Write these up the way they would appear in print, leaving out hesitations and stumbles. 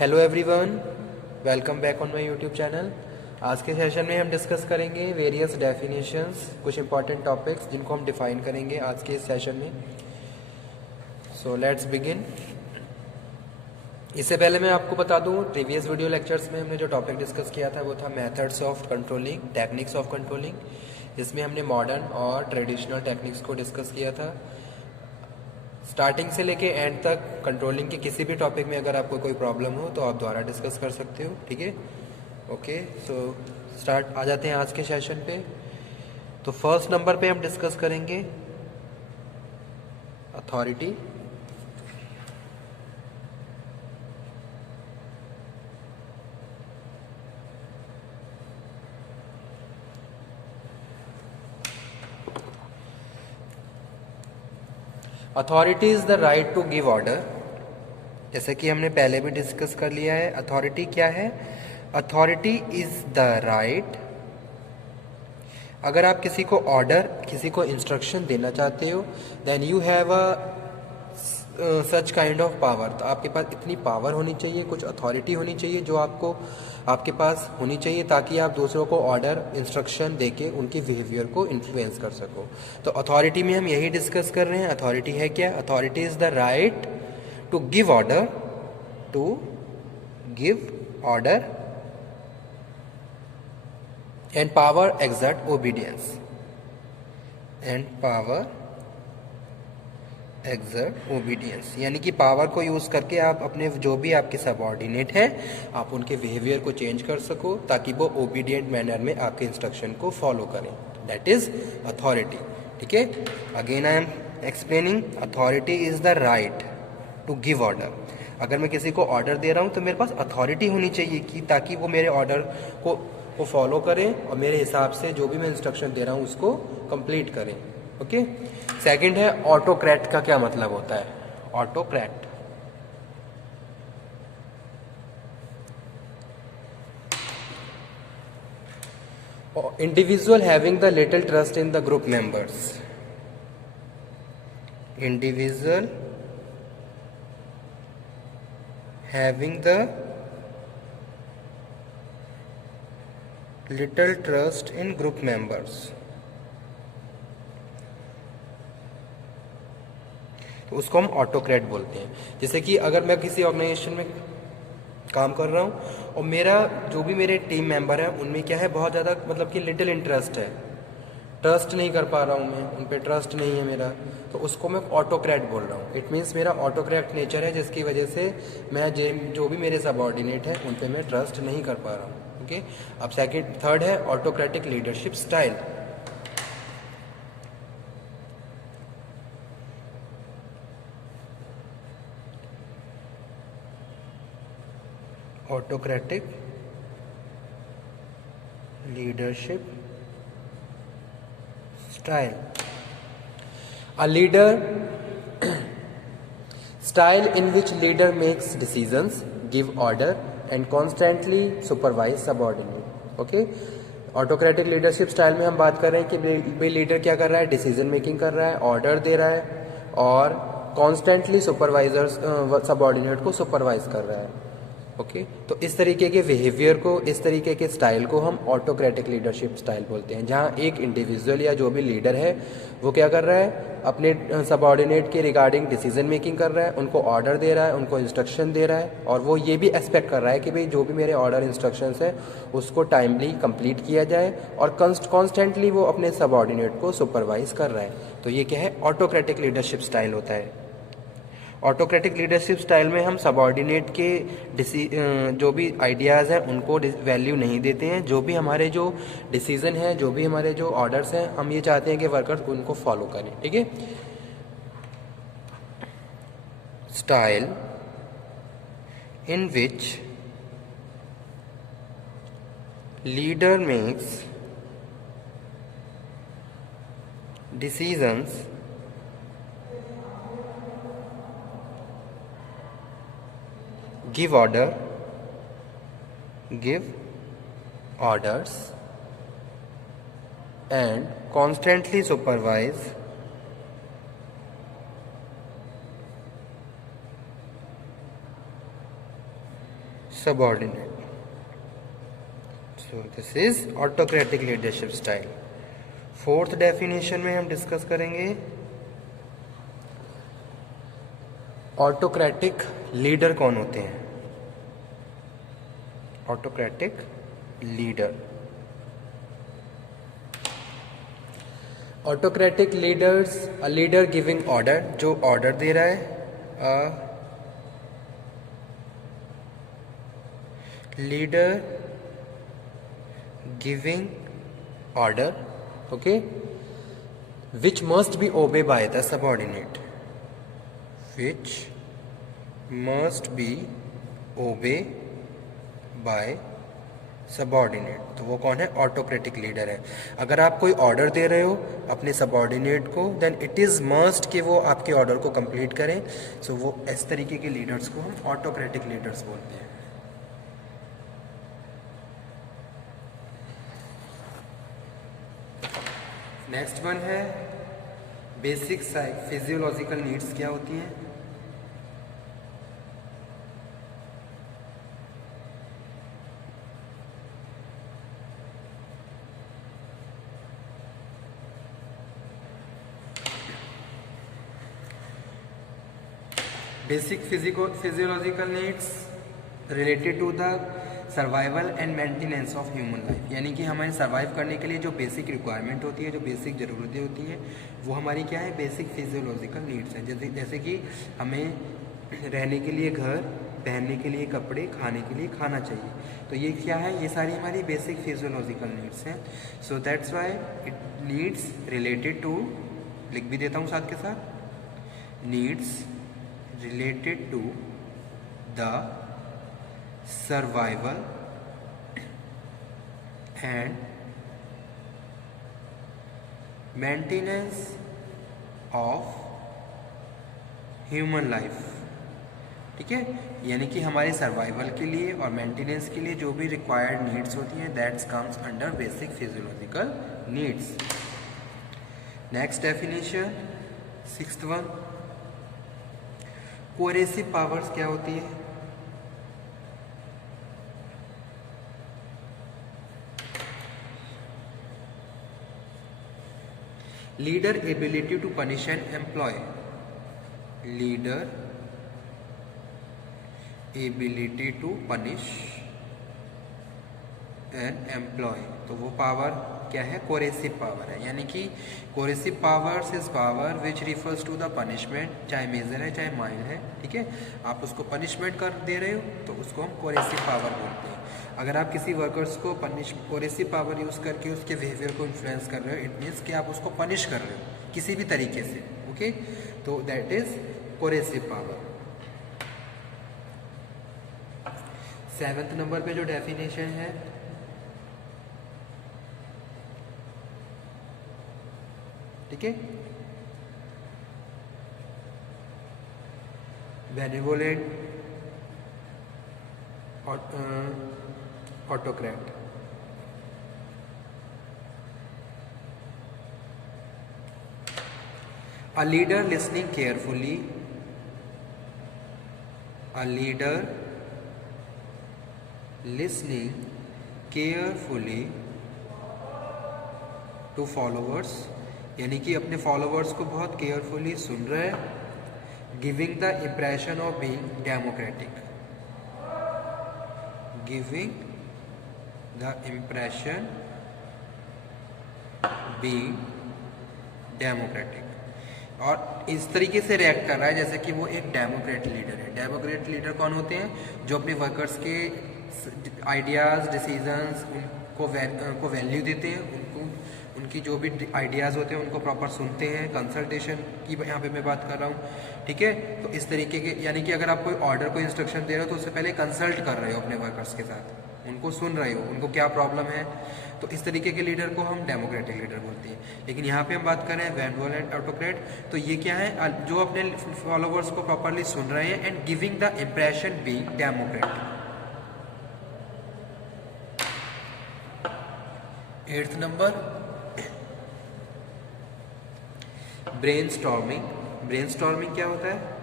Hello everyone, welcome back on my YouTube channel. आज के session में हम डिस्कस करेंगे वेरियस डेफिनेशंस, कुछ इंपॉर्टेंट टॉपिक्स जिनको हम डिफाइन करेंगे आज के इस सेशन में। So let's begin. इससे पहले मैं आपको बता दूं, प्रीवियस वीडियो लेक्चर्स में हमने जो टॉपिक डिस्कस किया था वो था methods of controlling, techniques of controlling. इसमें हमने मॉडर्न और ट्रेडिशनल टेक्निक्स को डिस्कस किया था। स्टार्टिंग से लेके एंड तक कंट्रोलिंग के किसी भी टॉपिक में अगर आपको कोई प्रॉब्लम हो तो आप दोबारा डिस्कस कर सकते हो, ठीक है। ओके, सो स्टार्ट आ जाते हैं आज के सेशन पे। तो फर्स्ट नंबर पे हम डिस्कस करेंगे authority. Authority is the right to give order. जैसे कि हमने पहले भी डिस्कस कर लिया है, अथॉरिटी क्या है? Authority is the right. अगर आप किसी को ऑर्डर, किसी को इंस्ट्रक्शन देना चाहते हो, then you have a such kind of power. तो आपके पास इतनी पावर होनी चाहिए, कुछ अथॉरिटी होनी चाहिए जो आपके पास होनी चाहिए, ताकि आप दूसरों को ऑर्डर, इंस्ट्रक्शन देके उनकी बिहेवियर को इन्फ्लुएंस कर सको। तो अथॉरिटी में हम यही डिस्कस कर रहे हैं। अथॉरिटी है क्या? Authority is the right to give order, to give order and power exert obedience, and power exert obedience. यानी कि पावर को यूज करके आप अपने जो भी आपके सबऑर्डिनेट हैं, आप उनके बिहेवियर को चेंज कर सको ताकि वो ओबीडियंट मैनर में आपके इंस्ट्रक्शन को फॉलो करें। दैट इज अथॉरिटी, ठीक है। Again I am explaining, authority is the right to give order. अगर मैं किसी को ऑर्डर दे रहा हूं तो मेरे पास अथॉरिटी होनी चाहिए कि ताकि वो मेरे ऑर्डर को फॉलो करें और मेरे हिसाब से जो भी मैं इंस्ट्रक्शन दे रहा हूं उसको कंप्लीट करें। ओके। सेकंड है ऑटोक्रेट। का क्या मतलब होता है? Autocrat individual having the little trust in the group members. Individual having the little trust in group members। तो उसको हम ऑटोक्रेट बोलते हैं। जैसे कि अगर मैं किसी ऑर्गेनाइजेशन में काम कर रहा हूँ और मेरा जो भी मेरे टीम मेंबर हैं उनमें क्या है, बहुत ज़्यादा मतलब कि लिटिल इंटरेस्ट है, ट्रस्ट नहीं कर पा रहा हूँ मैं, उन पर ट्रस्ट नहीं है मेरा, तो उसको मैं ऑटोक्रेट बोल रहा हूँ। इट मीन्स मेरा ऑटोक्रेट नेचर है, जिसकी वजह से मैं जो भी मेरे सबऑर्डिनेट हैं उन पे मैं ट्रस्ट नहीं कर पा रहा हूँ। ओके। अब थर्ड है autocratic leadership style. Autocratic leadership style. A leader style in which leader makes decisions, give order and constantly supervise subordinate। Okay. Autocratic leadership style में हम बात कर रहे हैं कि भाई लीडर क्या कर रहा है, डिसीजन मेकिंग कर रहा है, ऑर्डर दे रहा है और कॉन्स्टेंटली सुपरवाइजर्स सबऑर्डिनेट को सुपरवाइज कर रहा है। ओके। तो इस तरीके के बिहेवियर को, इस तरीके के स्टाइल को हम ऑटोक्रेटिक लीडरशिप स्टाइल बोलते हैं, जहां एक इंडिविजुअल या जो भी लीडर है वो क्या कर रहा है, अपने सबऑर्डिनेट के रिगार्डिंग डिसीजन मेकिंग कर रहा है, उनको ऑर्डर दे रहा है, उनको इंस्ट्रक्शन दे रहा है, और वो ये भी एक्सपेक्ट कर रहा है कि भाई जो भी मेरे ऑर्डर इंस्ट्रक्शंस है उसको टाइमली कंप्लीट किया जाए, और कॉन्स्टेंटली वो अपने सबऑर्डिनेट को सुपरवाइज कर रहा है। तो ये क्या है, ऑटोक्रेटिक लीडरशिप स्टाइल होता है। ऑटोक्रेटिक लीडरशिप स्टाइल में हम सबऑर्डिनेट के जो भी आइडियाज़ हैं उनको वैल्यू नहीं देते हैं। जो भी हमारे जो डिसीजन है, जो भी हमारे जो ऑर्डर्स हैं, हम ये चाहते हैं कि वर्कर्स उनको फॉलो करें, ठीक है। Style in which leader makes decisions give orders and constantly supervise subordinate. So this is autocratic leadership style. Fourth definition में हम डिस्कस करेंगे ऑटोक्रेटिक लीडर कौन होते हैं. Autocratic leader. Autocratic leaders, a leader giving order, जो order दे रहा है. Leader giving order, okay, which must be obey by the subordinate. Which must be obey by subordinate. तो वो कौन है? ऑटोक्रेटिक लीडर है. अगर आप कोई ऑर्डर दे रहे हो अपने सबऑर्डिनेट को, देन इट इज मस्ट कि वो आपके ऑर्डर को कंप्लीट करें. सो वो इस तरीके के लीडर्स को हम ऑटोक्रेटिक लीडर्स बोलते हैं. नेक्स्ट वन है बेसिक फिजियोलॉजिकल नीड्स क्या होती हैं. Basic physiological needs related to the survival and maintenance of human life. यानी कि हमें सर्वाइव करने के लिए जो बेसिक रिक्वायरमेंट होती है, जो बेसिक ज़रूरतें होती हैं, वो हमारी क्या है? बेसिक फिजियोलॉजिकल नीड्स हैं. जैसे कि हमें रहने के लिए घर, पहनने के लिए कपड़े, खाने के लिए खाना चाहिए. तो ये क्या है? ये सारी हमारी बेसिक फिजियोलॉजिकल नीड्स हैं. So that's why it needs related to, लिख भी देता हूँ साथ के साथ, needs related to the survival and maintenance of human life. ठीक है, यानी कि हमारे सर्वाइवल के लिए और मेंटेनेंस के लिए जो भी रिक्वायर्ड नीड्स होती हैं, that's comes under basic physiological needs. Next definition, sixth one, coercive powers क्या होती है? Leader ability to punish and employ. Leader ability to punish and employ. तो वो पावर क्या है? कोरेसिव पावर है. यानी कि coercive powers is power which refers to the punishment, चाहे मेजर है चाहे माइल्ड है. ठीक है, आप उसको पनिशमेंट कर दे रहे हो तो उसको हम कोरेसिव पावर बोलते हैं. अगर आप किसी वर्कर्स को कोरेसिव पावर यूज करके उसके बिहेवियर को इन्फ्लुएंस कर रहे हो, इट मीन्स कि आप उसको पनिश कर रहे हो किसी भी तरीके से. ओके, तो that is coercive power. 7th number पे जो डेफिनेशन है, ठीक है, benevolent autocrat. A leader listening carefully, a leader listening carefully to followers, यानी कि अपने फॉलोअर्स को बहुत केयरफुली सुन रहे हैं. Giving the impression of being democratic. Giving the impression being democratic. और इस तरीके से रिएक्ट कर रहा है जैसे कि वो एक डेमोक्रेट लीडर है. डेमोक्रेट लीडर कौन होते हैं? जो अपने वर्कर्स के आइडियाज़, डिसीजंस को वैल्यू देते हैं, उनको उनकी जो भी आइडियाज़ होते हैं उनको प्रॉपर सुनते हैं. कंसल्टेशन की यहाँ पे मैं बात कर रहा हूँ. ठीक है, तो इस तरीके के, यानी कि अगर आप कोई ऑर्डर, कोई इंस्ट्रक्शन दे रहे हो तो उससे पहले कंसल्ट कर रहे हो अपने वर्कर्स के साथ, उनको सुन रहे हो, उनको क्या प्रॉब्लम है. तो इस तरीके के लीडर को हम डेमोक्रेटिक लीडर बोलते हैं. लेकिन यहाँ पे हम बात कर रहे हैं बेनेवोलेंट ऑटोक्रेट. तो ये क्या है? जो अपने फॉलोअर्स को प्रॉपरली सुन रहे हैं and giving the impression being democratic. 8th number, brainstorming. Brainstorming क्या होता है?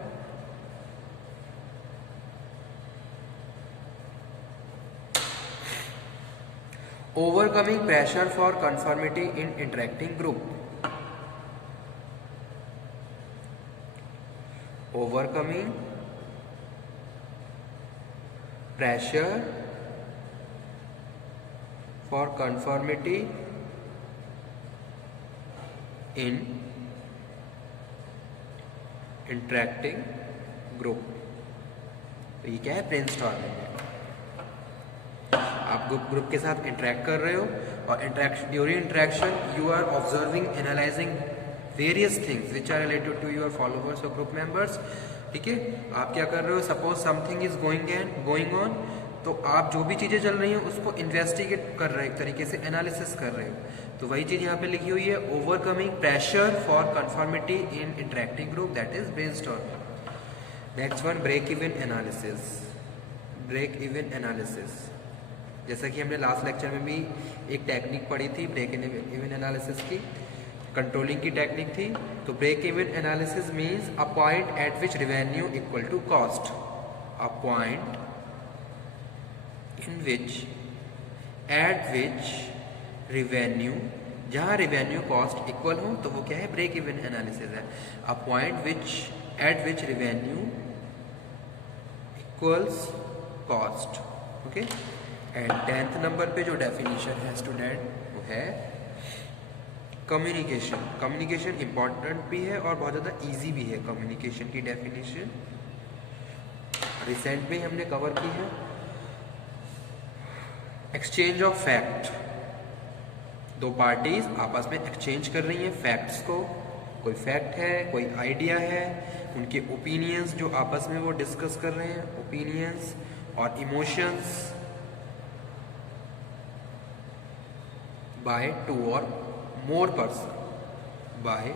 Overcoming pressure for conformity in interacting group, overcoming pressure for conformity in interacting group। तो ये क्या है, ब्रेनस्टॉर्मिंग है। आप ग्रुप के साथ इंटरेक्ट कर रहे हो और interaction, during interaction you are observing, analysing various things which are related to your followers और ग्रुप मेंबर्स। ठीक है, आप क्या कर रहे हो, suppose something is going on, तो आप जो भी चीजें चल रही हैं उसको इन्वेस्टिगेट कर रहे हो, एक तरीके से एनालिसिस कर रहे हो। तो वही चीज यहाँ पे लिखी हुई है, overcoming pressure for conformity in interacting group, that is brainstorming. Next one, break even analysis. Break even analysis, जैसा कि हमने लास्ट लेक्चर में भी एक टेक्निक पढ़ी थी ब्रेक इवन एनालिसिस की, कंट्रोलिंग की टेक्निक थी। तो break even analysis means a point at which revenue equal to cost, a point in which, at which revenue, जहां रेवेन्यू कॉस्ट इक्वल हो तो वो क्या है, ब्रेक इवन एनालिसिस है। A point which, at which revenue equals cost. Okay, and 10th number पे जो definition है स्टूडेंट वो है कम्युनिकेशन। कम्युनिकेशन इंपॉर्टेंट भी है और बहुत ज़्यादा इजी भी है। कम्युनिकेशन की डेफिनेशन रिसेंट में हमने कवर की है। एक्सचेंज ऑफ फैक्ट, दो पार्टीज आपस में एक्सचेंज कर रही हैं फैक्ट्स को, कोई फैक्ट है, कोई आइडिया है, उनके ओपिनियंस जो आपस में वो डिस्कस कर रहे हैं, ओपिनियंस और इमोशंस बाय टू और मोर पर्सन, बाय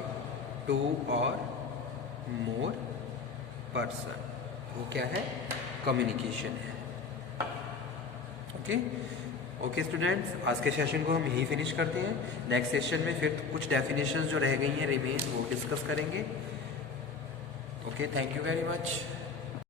टू और मोर पर्सन, वो क्या है, कम्युनिकेशन है। ओके स्टूडेंट्स, आज के सेशन को हम यही फिनिश करते हैं। नेक्स्ट सेशन में फिर कुछ डेफिनेशंस जो रह गई हैं रिमेन वो डिस्कस करेंगे। Okay, thank you very much.